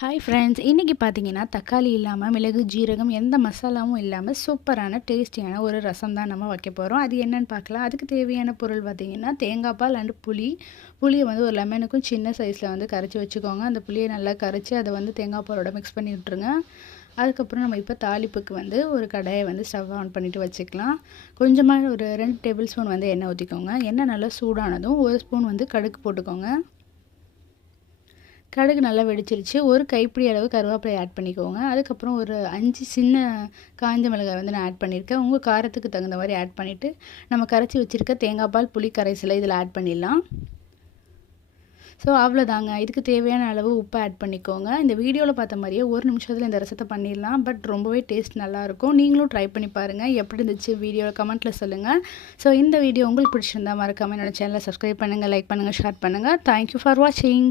Hi friends, இன்றைக்கி பார்த்தீங்கன்னா தக்காளி இல்லாமல் மிளகு ஜீரகம் எந்த மசாலாவும் இல்லாமல் சூப்பரான டேஸ்டியான ஒரு ரசம் தான் நம்ம வைக்க போகிறோம். அது என்னென்னு பார்க்கலாம். அதுக்கு தேவையான பொருள் பார்த்திங்கன்னா தேங்காய் பால் அண்டு புளியை வந்து ஒரு லெமனுக்கும் சின்ன சைஸில் வந்து கரைச்சி வச்சுக்கோங்க. அந்த புளியை நல்லா கரைச்சி அதை வந்து தேங்காய் பாலோட மிக்ஸ் பண்ணி விட்டுருங்க. அதுக்கப்புறம் நம்ம இப்போ தாளிப்புக்கு வந்து ஒரு கடாயை வந்து ஸ்டவ் ஆன் பண்ணிவிட்டு வச்சுக்கலாம். கொஞ்சமாக ஒரு 2 டேபிள் ஸ்பூன் வந்து எண்ணெய் ஊற்றிக்கோங்க. எண்ணெய் நல்லா சூடானதும் 1 ஸ்பூன் வந்து கடுகு போட்டுக்கோங்க. கடுகு நல்லா வெடிச்சிருச்சு. ஒரு கைப்பிடி அளவு கருவேப்பிலை ஆட் பண்ணிக்கோங்க. அதுக்கப்புறம் ஒரு 5 சின்ன காஞ்ச மிளகாய் வந்து நான் ஆட் பண்ணியிருக்கேன். உங்கள் காரத்துக்கு தகுந்த மாதிரி ஆட் பண்ணிவிட்டு நம்ம கரைச்சி வச்சுருக்க தேங்காய் பால் புளி கரைசலை இதில் ஆட் பண்ணிடலாம். ஸோ அவ்வளோதாங்க. இதுக்கு தேவையான அளவு உப்பு ஆட் பண்ணிக்கோங்க. இந்த வீடியோவில் பார்த்த மாதிரியே 1 நிமிஷத்தில் இந்த ரசத்தை பண்ணிடலாம். பட் ரொம்பவே டேஸ்ட் நல்லாயிருக்கும். நீங்களும் ட்ரை பண்ணி பாருங்கள். எப்படி இருந்துச்சு வீடியோவில் கமெண்ட்டில் சொல்லுங்கள். ஸோ இந்த வீடியோ உங்களுக்கு பிடிச்சிருந்தா மறக்காமல் என்னோடய சேனலை சப்ஸ்கிரைப் பண்ணுங்கள், லைக் பண்ணுங்கள், ஷேர் பண்ணுங்கள். தேங்க்யூ ஃபார் வாட்சிங்.